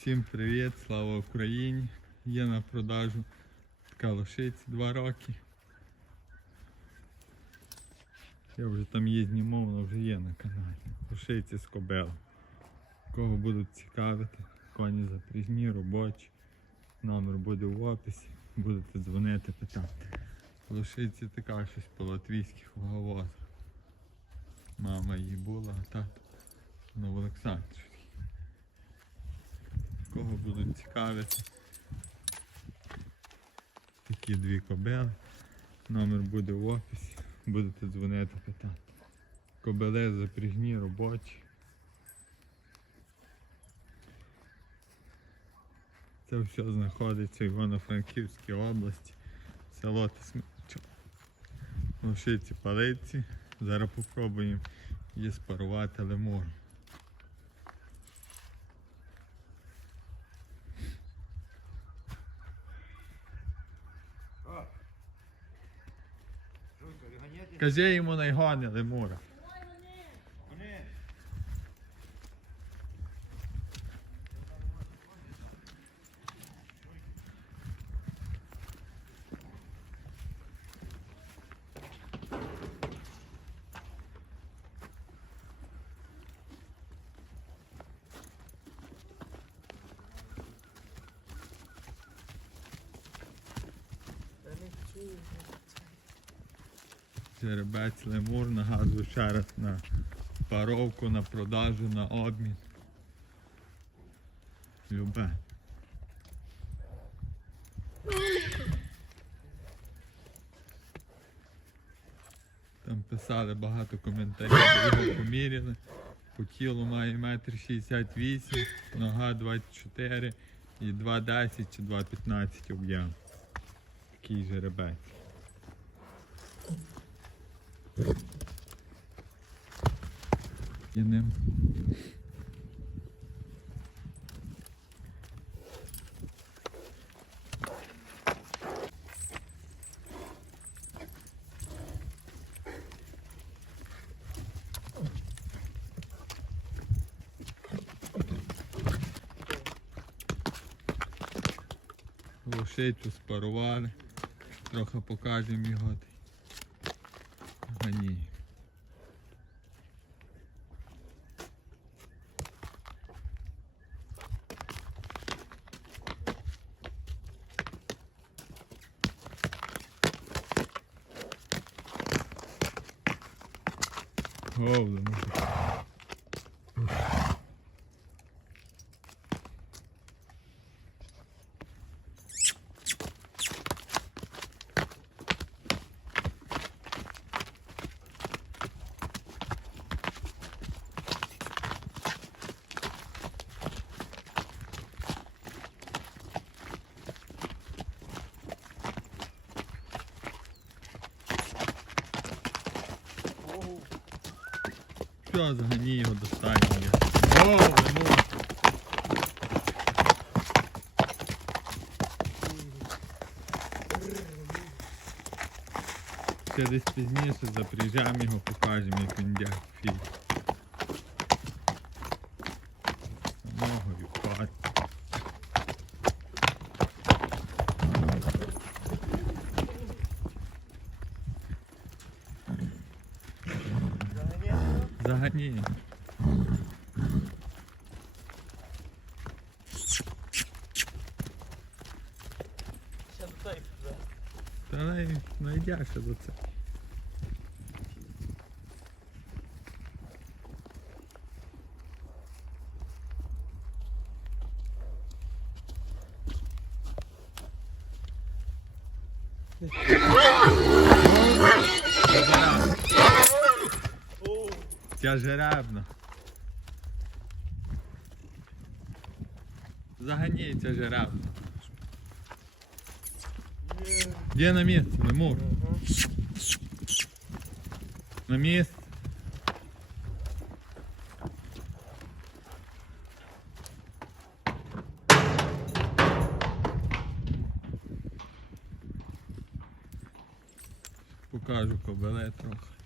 Всім привіт, слава Україні! Є на продажу така лошиця 2 роки. Я вже там її знімав, вона вже є на каналі. Лошиці з кобел. Кого будуть цікавити, коні запрізні, робочі. Номер буде в описі, будете дзвонити, питати. Лошиці така щось по латвійських ваговозах. Мама її була, а тато ну, в Олександрівській. Кого будуть цікавити. Такі дві кобели. Номер буде в описі. Будете дзвонити питати. Кобели запряжні, робочі. Це все знаходиться в Івано-Франківській області. Село Тисмичок. Лошиці палиці. Зараз попробуємо її спарувати лемур. Кажи йому найгони лемура. Жеребець лемур нагадую ще раз на паровку, на продажу, на обмін. Любе. Там писали багато коментарів, його поміряли. По тілу має метр 68, нога 24 і 2,10 чи 2,15 об'єм. Такий жеребець. Ним. Лошицю спарували. Трохи покажемо його. Гані. Wow. Все, загані його достатньо. О, ну. Ще десь пізніше запряжемо його, покажемо, як він дяг Та най, найдяше за це. Ця жеребна. Ця жеребна. Де на місці, лемур? На місці. Покажу кобеле трохи.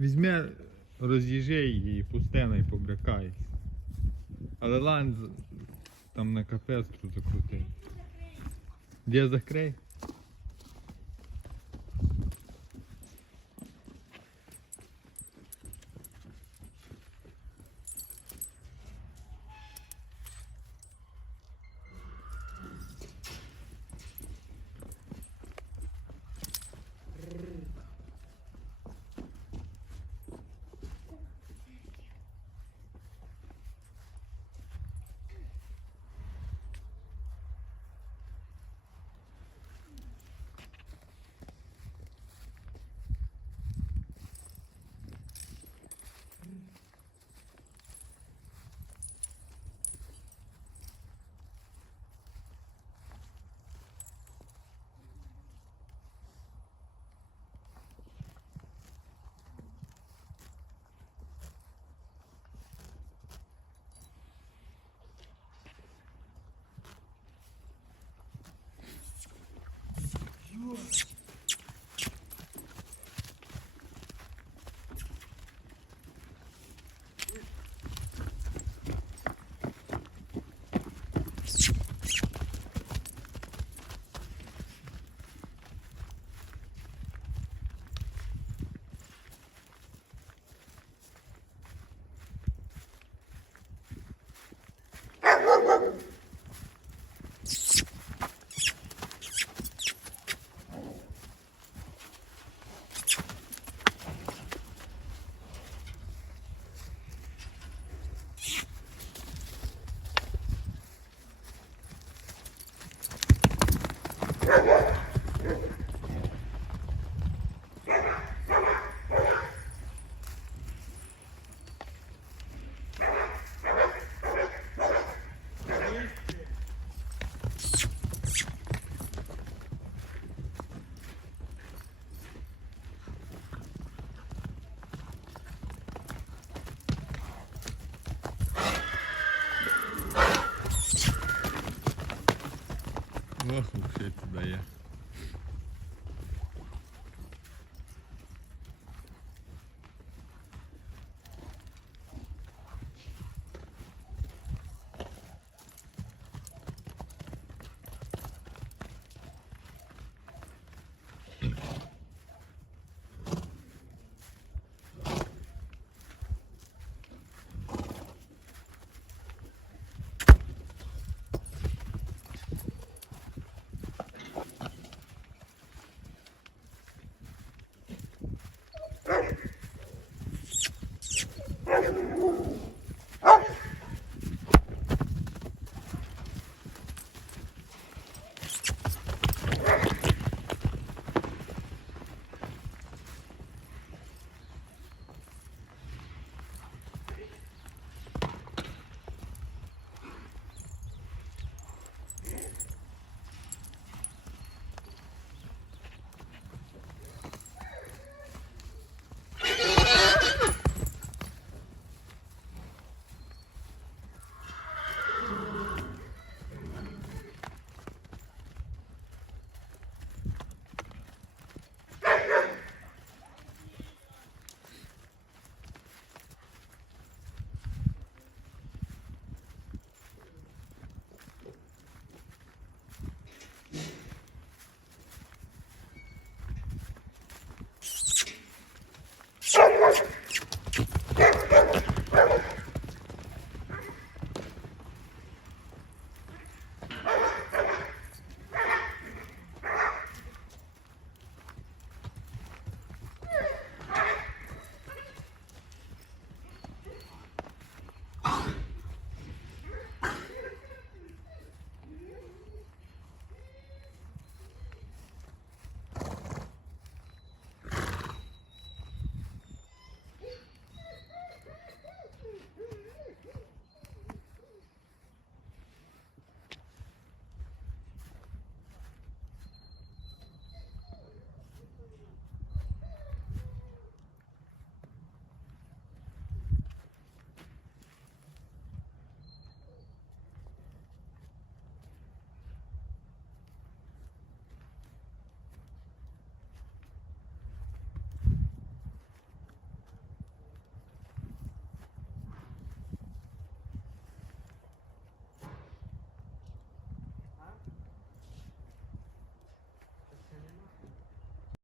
Візьме, роз'їжджай її, пустена і побрякається. Але лань там на капець тут. Де закрий? Ooh. Ох, я тебе дає.